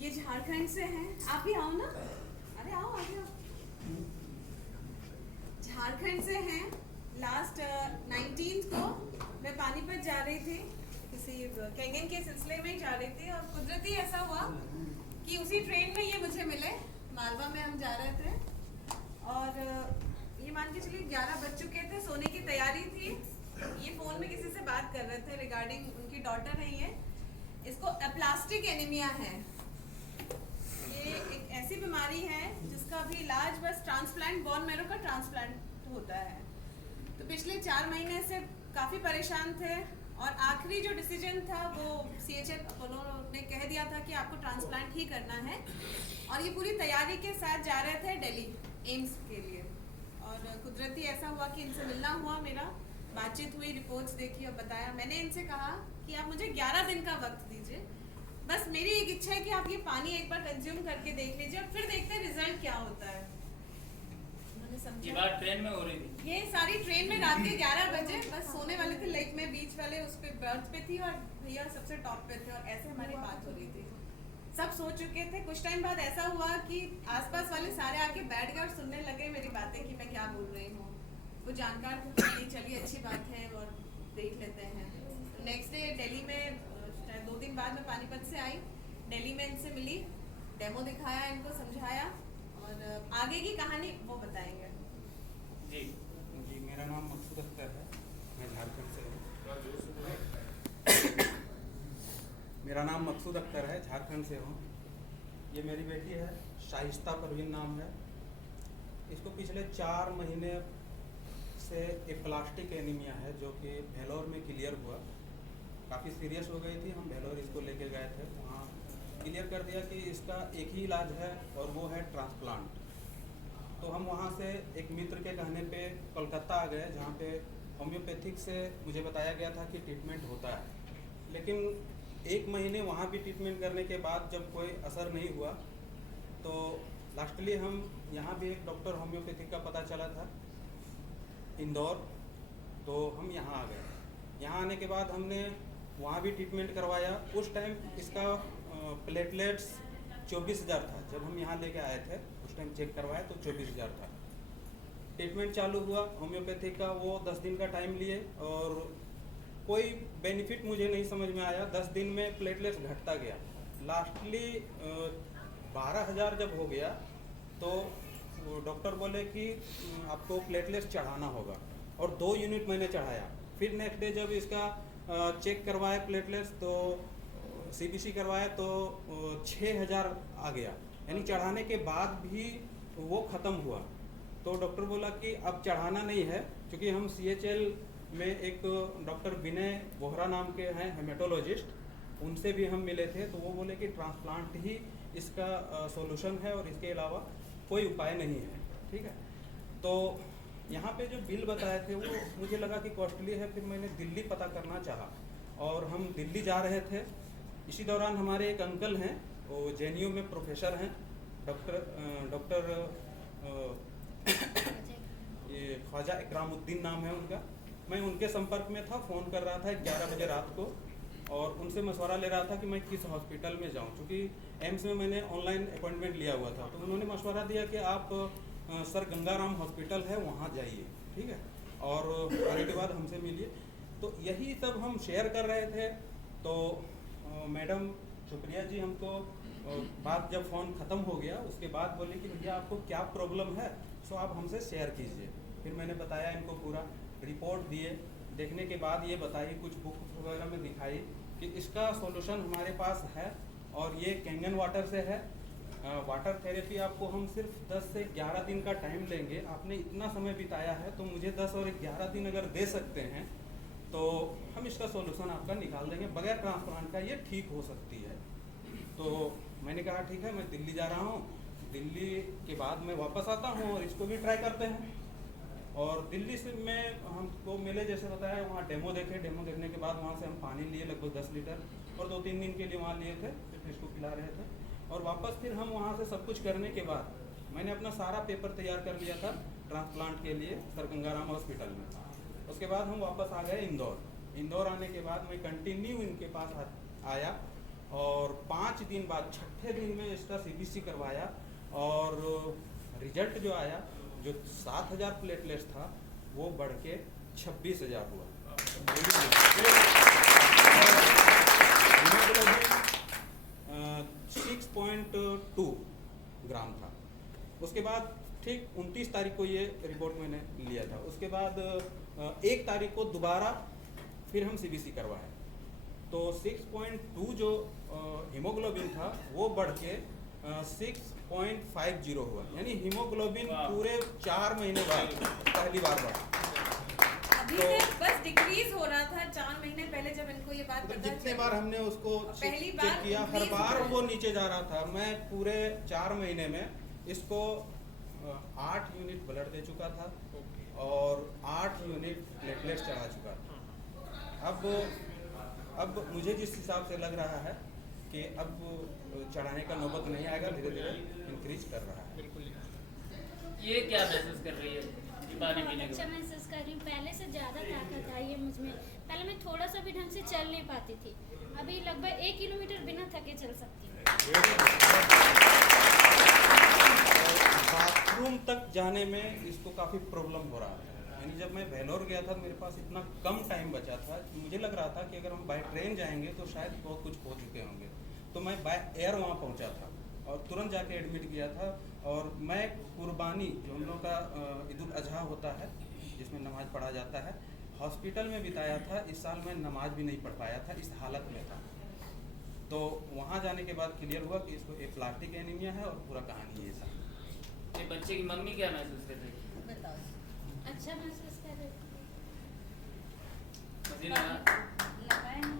ये झारखंड से हैं। आप भी आओ ना, अरे आओ आ जाओ। झारखंड से हैं। लास्ट 19 को मैं पानीपत जा रही थी, किसी कैंगन के सिलसिले में जा रही थी, और कुदरती ऐसा हुआ कि उसी ट्रेन में ये मुझे मिले। मालवा में हम जा रहे थे, और ये मान के चलिए 11 बज चुके थे, सोने की तैयारी थी। ये फ़ोन में किसी से बात कर रहे थे रिगार्डिंग उनकी डॉटर है ये, इसको एप्लास्टिक एनीमिया है। ये एक ऐसी बीमारी है जिसका भी इलाज बस ट्रांसप्लांट, बोन मैरो का ट्रांसप्लांट होता है। तो पिछले 4 महीने से काफ़ी परेशान थे, और आखिरी जो डिसीजन था वो CHL अपोलो ने कह दिया था कि आपको ट्रांसप्लांट ही करना है। और ये पूरी तैयारी के साथ जा रहे थे दिल्ली एम्स के लिए, और कुदरती ऐसा हुआ कि इनसे मिलना हुआ, मेरा बातचीत हुई, रिपोर्ट्स देखी और बताया। मैंने इनसे कहा कि आप मुझे 11 दिन का वक्त दीजिए, बस मेरी एक इच्छा है कि आप ये पानी एक बार कंज्यूम करके देख लीजिए, और फिर देखते हैं रिजल्ट क्या होता है। उन्होंने ये समझा। बात ट्रेन में हो रही थी। ये सारी ट्रेन में रात के 11 बजे, बस सोने वाले थे, लेग में बीच वाले उस पे बर्थ पे थी, और भैया सबसे टॉप पे थे, और ऐसे हमारी बात हो रही थी। सब सो चुके थे। कुछ टाइम बाद ऐसा हुआ कि आसपास वाले सारे आके बैठ गए और सुनने लगे मेरी बातें कि मैं क्या बोल रही हूँ। वो जानकार थे, नहीं चलिए अच्छी बात है और देख लेते हैं। नेक्स्ट डे दिल्ली में, 2 दिन बाद मैं पानीपत से आई, दिल्ली में इनसे मिली, डेमो दिखाया, इनको समझाया, और आगे की कहानी वो बताएंगे। जी जी, मेरा नाम मकसूद अख्तर है, मैं झारखंड से हूँ। मेरा नाम मकसूद अख्तर है, झारखंड से हूँ। ये मेरी बेटी है, शाइस्ता परवीन नाम है। इसको पिछले 4 महीने से एप्लास्टिक एनीमिया है, जो कि भेलोर में क्लियर हुआ। काफ़ी सीरियस हो गई थी, हम भेलोर इसको लेके गए थे, वहाँ क्लियर कर दिया कि इसका एक ही इलाज है और वो है ट्रांसप्लांट। तो हम वहाँ से एक मित्र के कहने पे कोलकाता आ गए, जहाँ पे होम्योपैथिक से मुझे बताया गया था कि ट्रीटमेंट होता है। लेकिन 1 महीने वहाँ भी ट्रीटमेंट करने के बाद जब कोई असर नहीं हुआ, तो लास्टली हम यहाँ भी एक डॉक्टर होम्योपैथिक का पता चला था इंदौर, तो हम यहाँ आ गए। यहाँ आने के बाद हमने वहाँ भी ट्रीटमेंट करवाया। उस टाइम इसका प्लेटलेट्स 24,000 था। जब हम यहाँ लेके आए थे उस टाइम चेक करवाया तो 24,000 था। ट्रीटमेंट चालू हुआ होम्योपैथिक का, वो 10 दिन का टाइम लिए, और कोई बेनिफिट मुझे नहीं समझ में आया। 10 दिन में प्लेटलेट्स घटता गया। लास्टली 12,000 जब हो गया तो वो डॉक्टर बोले कि आपको प्लेटलेट्स चढ़ाना होगा, और 2 यूनिट मैंने चढ़ाया। फिर नेक्स्ट डे जब इसका चेक करवाया प्लेटलेट्स, तो CBC करवाया तो 6,000 आ गया, यानी चढ़ाने के बाद भी वो ख़त्म हुआ। तो डॉक्टर बोला कि अब चढ़ाना नहीं है, क्योंकि हम CHL में एक डॉक्टर विनय बोहरा नाम के हैं हेमेटोलॉजिस्ट, उनसे भी हम मिले थे। तो वो बोले कि ट्रांसप्लांट ही इसका सॉल्यूशन है और इसके अलावा कोई उपाय नहीं है। ठीक है, तो यहाँ पे जो बिल बताए थे वो मुझे लगा कि कॉस्टली है। फिर मैंने दिल्ली पता करना चाहा, और हम दिल्ली जा रहे थे। इसी दौरान हमारे एक अंकल हैं, वो JNU में प्रोफेसर हैं, डॉक्टर ये ख्वाजा इकरामुद्दीन नाम है उनका। मैं उनके संपर्क में था, फ़ोन कर रहा था 11 बजे रात को, और उनसे मशवरा ले रहा था कि मैं किस हॉस्पिटल में जाऊं, क्योंकि एम्स में मैंने ऑनलाइन अपॉइंटमेंट लिया हुआ था। तो उन्होंने मशवरा दिया कि आप सर गंगाराम हॉस्पिटल है वहाँ जाइए, ठीक है, और आने के बाद हमसे मिलिए। तो यही सब हम शेयर कर रहे थे। तो मैडम सुप्रिया जी हमको बात जब फ़ोन ख़त्म हो गया उसके बाद बोले कि भैया आपको क्या प्रॉब्लम है, सो आप हमसे शेयर कीजिए। फिर मैंने बताया इनको, पूरा रिपोर्ट दिए। देखने के बाद ये बताई, कुछ बुक वगैरह में दिखाई कि इसका सॉल्यूशन हमारे पास है, और ये कैंगन वाटर से है। वाटर थेरेपी आपको हम सिर्फ 10 से 11 दिन का टाइम लेंगे। आपने इतना समय बिताया है, तो मुझे 10 और 11 दिन अगर दे सकते हैं तो हम इसका सॉल्यूशन आपका निकाल देंगे। बगैर ट्रांसप्लांट का ये ठीक हो सकती है। तो मैंने कहा ठीक है, मैं दिल्ली जा रहा हूँ, दिल्ली के बाद मैं वापस आता हूँ और इसको भी ट्राई करते हैं। और दिल्ली से मैं हमको मिले, जैसे बताया, वहाँ डेमो देखे। डेमो देखने के बाद वहाँ से हम पानी लिए लगभग 10 लीटर, और 2-3 दिन के लिए वहाँ लिए थे, फिर इसको पिला रहे थे। और वापस फिर हम वहाँ से सब कुछ करने के बाद मैंने अपना सारा पेपर तैयार कर लिया था ट्रांसप्लांट के लिए सर गंगाराम हॉस्पिटल में। उसके बाद हम वापस आ गए इंदौर। इंदौर आने के बाद मैं कंटिन्यू इनके पास आया, और 5 दिन बाद छठे दिन में इसका CBC करवाया और रिजल्ट जो आया, जो 7000 प्लेटलेट्स था वो बढ़ के 26,000 हुआ। हीमोग्लोबिन 6.2 ग्राम था। उसके बाद ठीक 29 तारीख को ये रिपोर्ट मैंने लिया था। उसके बाद 1 तारीख को दोबारा फिर हम CBC करवाए तो 6.2 जो हीमोग्लोबिन था वो बढ़ के 6.50 हुआ, यानी हीमोग्लोबिन पूरे 4 महीने बाद पहली बार बढ़ा। अभी तक बस डिक्रीज हो रहा था 4 महीने पहले जब इनको ये बात तो पता जितने चली। बार हमने उसको पहली चेक बार किया, हर increase बार हुआ। वो नीचे जा रहा था। मैं पूरे 4 महीने में इसको 8 यूनिट ब्लड दे चुका था और 8 यूनिट प्लेटलेट्स चढ़ा चुका था। अब मुझे जिस हिसाब से लग रहा है कि अब चढ़ाने का नौबत नहीं आएगा, धीरे धीरे इंक्रीज कर रहा है। ये क्या महसूस कर रही है ये पानी पीने के अच्छा बाद? महसूस कर रही हूँ। पहले से ज़्यादा ताकत आई है मुझ में। पहले मैं थोड़ा सा भी ढंग से चल नहीं पाती थी, अभी लगभग 1 किलोमीटर बिना थके चल सकती हूँ। बाथरूम तक जाने में इसको काफ़ी प्रॉब्लम हो रहा है। यानी जब मैं वेलोर गया था मेरे पास इतना कम टाइम बचा था, मुझे लग रहा था कि अगर हम बाय ट्रेन जाएंगे तो शायद बहुत कुछ हो चुके होंगे। तो मैं बाय एयर वहाँ पहुँचा था और तुरंत जाके एडमिट किया था। और मैं कुर्बानी जो हम लोग का ईद उल अजहा होता है जिसमें नमाज पढ़ा जाता है, हॉस्पिटल में बिताया था। इस साल मैं नमाज भी नहीं पढ़ पाया था, इस हालत में था। तो वहाँ जाने के बाद क्लियर हुआ कि इसको एप्लास्टिक एनीमिया है और पूरा कहानी ये सब। ये बच्चे की मम्मी क्या महसूस कर रही है? अच्छा महसूस कर रही हूँ। मजे लगा? लगाए नहीं।